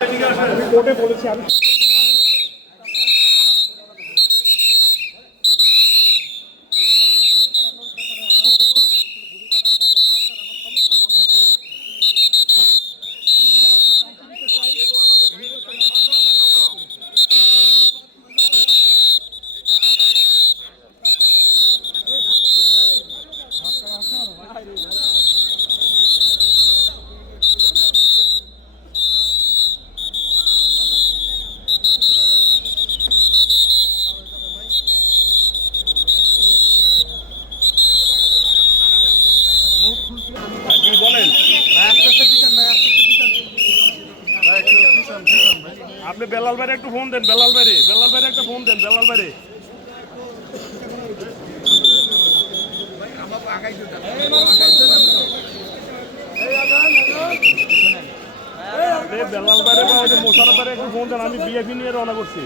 আমি কোর্টে বলেছি আমি আপনি বেলাল ভাইরে একটু ফোন দেন, বেলাল ভাইরে একটা ফোন দেন, বেলাল ভাইরে। বেলাল ভাইরে বা ওই যে মোশারফ ভাইরে একটু ফোন দেন, আমি বিএপি নিয়ে রওনা করছি।